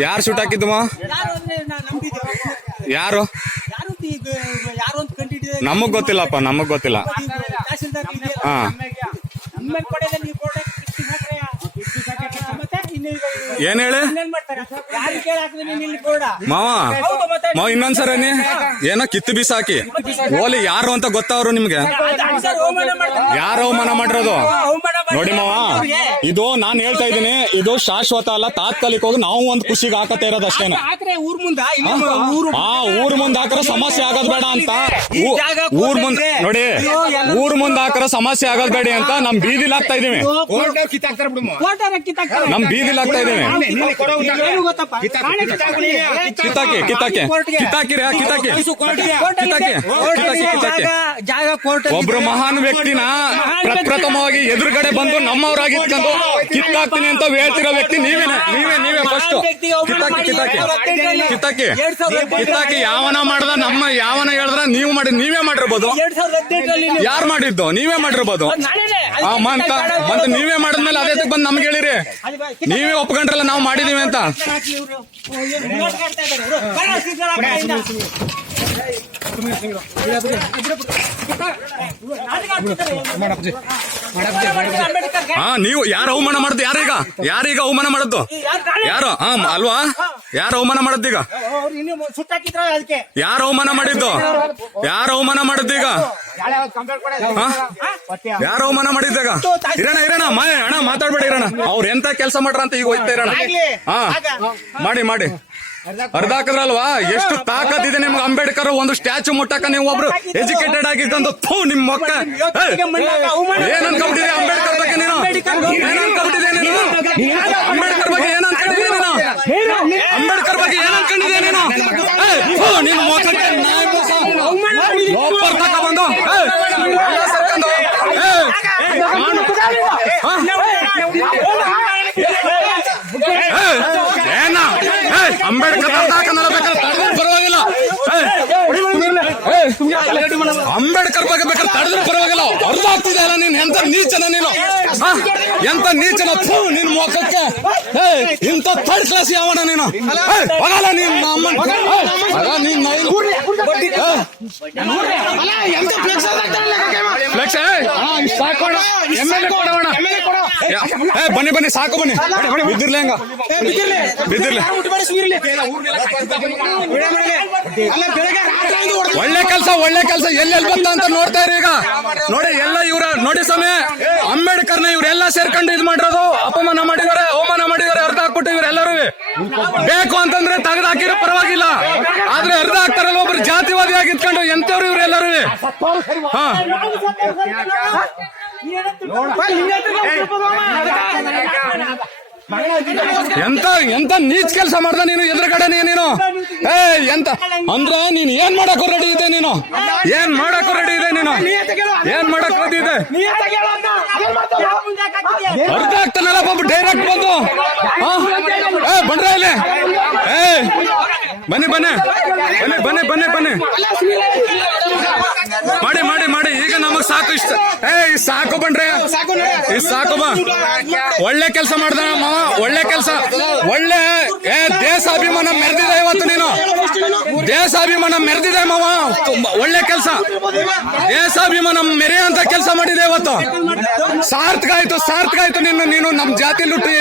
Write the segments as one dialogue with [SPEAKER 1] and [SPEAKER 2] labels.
[SPEAKER 1] ಯಾರು ಶೂಟ್ ಹಾಕಿದ್ದಮ್ಮ
[SPEAKER 2] ಯಾರು
[SPEAKER 1] ನಮಗ್ ಗೊತ್ತಿಲ್ಲಪ್ಪ ನಮಗ್ ಗೊತ್ತಿಲ್ಲ. ಹಾ. ಏನ್ ಹೇಳಿ? ಮಾವ ಮಾವ ಇನ್ನೊಂದ್ಸರ ಏನೋ ಕಿತ್ತು ಬಿಸಾಕಿ. ಓಲಿ ಯಾರು ಅಂತ ಗೊತ್ತವ್ರು ನಿಮ್ಗೆ? ಯಾರು ಅವಮಾನ ಮಾಡಿರೋದು? ನೋಡಿ ಮಾವ ಇದು ನಾನ್ ಹೇಳ್ತಾ ಇದ್ದೀನಿ ಇದು ಶಾಶ್ವತ ಅಲ್ಲ ತಾತ್ಕಾಲಿಕ ಹೋಗಿ ನಾವು ಒಂದ್ ಖುಷಿಗೆ ಹಾಕತ್ತೆ ಇರೋದು ಅಷ್ಟೇನೆ.
[SPEAKER 2] ಆದ್ರೆ ಊರ್ ಮುಂದ ಊರು
[SPEAKER 1] ಆ ಊರ್ ಮುಂದ್ ಹಾಕರ ಸಮಸ್ಯೆ ಆಗೋದ್ ಬೇಡ ಅಂತ. ಊರ್ ಮುಂದ್ ನೋಡಿ ಊರ್ ಮುಂದ್ ಹಾಕ್ರ ಸಮಸ್ಯೆ ಆಗೋದ್ ಬೇಡಿ ಅಂತ ನಮ್ ಬೀದಿಲ್ ಹಾಕ್ತಾ ಇದೀವಿ ನಮ್ ಬೀದಿಲ್ ಹಾಕ್ತಾ ಇದೀವಿ. ಕಿತ್ತಾಕಿ ಕಿತ್ತಾಕಿ. ಕಿತ್ತಾಕಿರಿ. ಕಿತ್ತಾಕಿ ಕಿತ್ತಾಕಿ ಕಿತ್ತಾಕಿ ಒಬ್ರು ಮಹಾನ್ ವ್ಯಕ್ತಿನ ಪ್ರಪ್ರಥಮವಾಗಿ ಎದುರುಗಡೆ ಬಂದು ನಮ್ಮವರಾಗಿ ಇಟ್ಕೊಂಡು ಕಿತ್ತಾಕ್ತೀನಿ ಅಂತ ಹೇಳ್ತಿರೋ ವ್ಯಕ್ತಿ ನೀವೇನೆ ನೀವೇ ನೀವೇ ಫಸ್ಟ್ ಕಿತ್ತಾಕಿ ಕಿತ್ತಾಕಿ ಕಿತ್ತಾಕಿ ಕಿತ್ತಾಕಿ ಯಾವನ ಮಾಡ್ದ ನಮ್ಮ ಯಾವನ ಹೇಳಿದ್ರ ನೀವು ಮಾಡಿ ನೀವೇ ಮಾಡಿರ್ಬೋದು ಯಾರು ಮಾಡಿದ್ದು ನೀವೇ ಮಾಡಿರ್ಬೋದು ಮಂತ ಮತ್ತೆ ನೀವೇ ಮಾಡಿದ್ಮೇಲೆ ಅದೇ ಬಂದು ನಮ್ಗೆ ಹೇಳಿರಿ ನೀವೇ ಒಪ್ಕೊಂಡ್ರಲ್ಲ ನಾವು ಮಾಡಿದೀವಿ ಅಂತ
[SPEAKER 2] ಹಾಕಿ
[SPEAKER 1] ಹಾ ನೀವು ಯಾರು ಅವಮಾನ ಮಾಡುದು? ಯಾರೀಗ? ಯಾರೀಗ ಅವಮಾನ ಮಾಡದ್ದು
[SPEAKER 2] ಯಾರು?
[SPEAKER 1] ಹಾ ಅಲ್ವಾ? ಯಾರು ಅವಮಾನ ಮಾಡದ್ದೀಗ ಯಾರು ಅವಮಾನ ಮಾಡಿದ್ದು? ಯಾರು ಅವಮಾನ ಮಾಡಿದ್ದೀಗ? ಯಾರು ಅವಮಾನ ಮಾಡಿದ್ದಾಗ ಇರೋಣ ಇರೋಣ ಮಾ ಅಣ್ಣ ಮಾತಾಡ್ಬೇಡಿ ಇರೋಣ. ಅವ್ರು ಎಂತ ಕೆಲಸ ಮಾಡ್ರ ಅಂತ ಈಗ ಹೋಯ್ತಾ ಇರೋಣ. ಹಾ. ಮಾಡಿ ಮಾಡಿ. ಅರ್ಧ ಹಾಕದ್ರಲ್ವಾ? ಎಷ್ಟು ತಾಕತ್ತಿದೆ ನಿಮ್ಗೆ ಅಂಬೇಡ್ಕರ್ ಒಂದು ಸ್ಟ್ಯಾಚು ಮುಟ್ಟಕ ನೀವು ಒಬ್ರು ಎಜುಕೇಟೆಡ್ ಆಗಿದ್ದಂತ ಥೂ ನಿಮ್ ಮಕ್ಕ. ಏನ್ ಅನ್ಕೊಂಬಿಟ್ಟಿದೆ ಅಂಬೇಡ್ಕರ್ ಬಗ್ಗೆ ನೀನು? ಏನ್ ನೀನು? ಅಂಬೇಡ್ಕರ್ ಬಗ್ಗೆ ಏನ್ ಅನ್ಕೊಂಡಿದ್ಯಾ ನೀನು ಅಂಬೇಡ್ಕರ್ ಬಗ್ಗೆ ಏನ್ ಅನ್ಕೊಂಡಿದ್ಯಾ ನೀನು ಏ, ಥು, ನಿನ್ ಮುಖಕ್ಕೆ ನಾಯಿ ಮುಖ. ಲೋಪರ್ ತಕ ಬಂದು ಏ, ಎಲ್ಲ ಸೇರ್ಕೊಂಡು, ಏ, ನಾನು- ಹಾ? ಏ, ಏನ ಏ, ಅಂಬೇಡ್ಕರ್ ಪರವಾಗಿಲ್ಲ. ಅಂಬೇಡ್ಕರ್ ಬಗ್ಗೆ ಬೇಕಾದ್ರೆ ತಡೆದ್ರೆ ಪರವಾಗಿಲ್ಲ. ಅರ್ಧ ಆಗ್ತಿದೆ ಅಲ್ಲ ನೀನ್ ಎಂತ ನೀಚನ ನೀನು? ಎಂತ ನೀಚನ? ಥೂ ನಿನ್ ಮುಖಕ್ಕೆ. ಇಂಥ ಥರ್ಡ್ ಕ್ಲಾಸ್ ಯಾವನ ನೀನು? ಹೋಗಲ್ಲ ನೀನ್ ಏ, ಫ್ಲೆಕ್ಸ್ ಏ, ಸಾಕೋಣ ಕೊಡೋಣ. ಬನ್ನಿ ಬನ್ನಿ ಸಾಕು ಬನ್ನಿ. ಬಿದ್ದಿರ್ಲಿ ಹಂಗ. ಬಿದ್ದಿರ್ಲಿ. ಒಳ್ಳೆ ಕೆಲಸ ಒಳ್ಳೆ ಕೆಲಸ. ಎಲ್ಲೆಲ್ಲಿ ಬಂತ ಅಂತ ನೋಡ್ತಾ ಇರಿ ಈಗ. ನೋಡಿ ಎಲ್ಲ ಇವ್ರ ನೋಡಿ ಸಮಯ ಅಂಬೇಡ್ಕರ್ನ ಇವ್ರೆಲ್ಲ ಸೇರ್ಕೊಂಡು ಇದ್ ಮಾಡಿರೋದು. ಅಪಮಾನ ಮಾಡಿದಾರೆ ಅವಮಾನ ಮಾಡಿದಾರೆ ಅರ್ಥ ಹಾಕ್ಬಿಟ್ಟು ಇವರೆಲ್ಲರೂ. ಬೇಕು ಅಂತಂದ್ರೆ ತೆಗೆದು ಹಾಕಿರೋ ಪರವಾಗಿಲ್ಲ. ಆದ್ರೆ ಅರ್ಧ ಹಾಕ್ತಾರಲ್ಲ ಒಬ್ರು ಜಾತಿವಾದಿ ಆಗಿ ಎಂತವ್ರು ಎಂತವ್ರು ಇವರೆಲ್ಲರೂ ಹಾ. ಎಂತ ಎಂತ ನೀಚ್ ಕೆಲಸ ಮಾಡ್ದ ನೀನು? ಎದುರುಗಡೆ ನೀನು? ಏ ಎಂತ? ಅಂದ್ರ ನೀನ್ ಏನ್ ಮಾಡಕ್ ರೆಡಿ ಇದೆ ನೀನು? ಏನ್ ಮಾಡಕ್ ರೆಡಿ ಇದೆ ನೀನು? ಏನ್ ಮಾಡಕ್ ರೆಡಿ ಇದೆ ಅರ್ಧ ಆಗ್ತಾನಲ್ಲ ಪಾಪ ಡೈರೆಕ್ಟ್ ಬಂದು. ಏ ಬಂದ್ರ ಇಲ್ಲಿ? ಏ ಬನ್ನಿ ಬನ್ನಿ ಬನ್ನಿ. ಬನ್ನಿ ಬನ್ನಿ ಬನ್ನಿ. ಮಾಡಿ ಮಾಡಿ ಮಾಡಿ. ಸಾಕು ಇಷ್ಟ ಏ ಸಾಕು ಬಂದ್ರೆ ಈ ಸಾಕು ಬಾ. ಒಳ್ಳೆ ಕೆಲಸ ಮಾಡ್ದ ಮಾವ ಒಳ್ಳೆ ಕೆಲಸ. ಒಳ್ಳೆ ಏ ದೇಶಾಭಿಮಾನ ಮೆರೆದಿದೆ ಇವತ್ತು ನೀನು. ದೇಶಾಭಿಮಾನ ಮೆರೆದಿದೆ ಮಾವ. ತುಂಬಾ ಒಳ್ಳೆ ಕೆಲಸ. ದೇಶಾಭಿಮಾನ ಮೆರೆಯುವಂತ ಕೆಲಸ ಮಾಡಿದೆ ಇವತ್ತು. ಸಾರ್ಥಕ ಆಯ್ತು ಸಾರ್ಥಕ ಆಯ್ತು ನಿನ್ನ ನೀನು ನಮ್ ಜಾತಿ ಲುಟ್ಟಿ.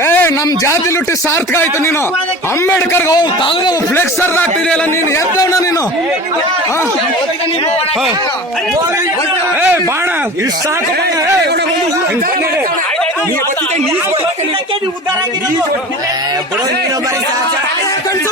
[SPEAKER 1] ಏ ನಮ್ ಜಾತಿ ಲುಟ್ಟಿ ಸಾರ್ಥಕ ಆಯ್ತು ನೀನು. ಅಂಬೇಡ್ಕರ್ ತಗದ ಫ್ಲೆಕ್ಸ್ ಅರ್ಧ ಆಗ್ತಿದೆಯಲ್ಲ ನೀನು ಎದ್ದವನ ನೀನು. ಏ ಬಾಣ. ಇಷ್ಟು ಸಾಕು ಬಾಣ.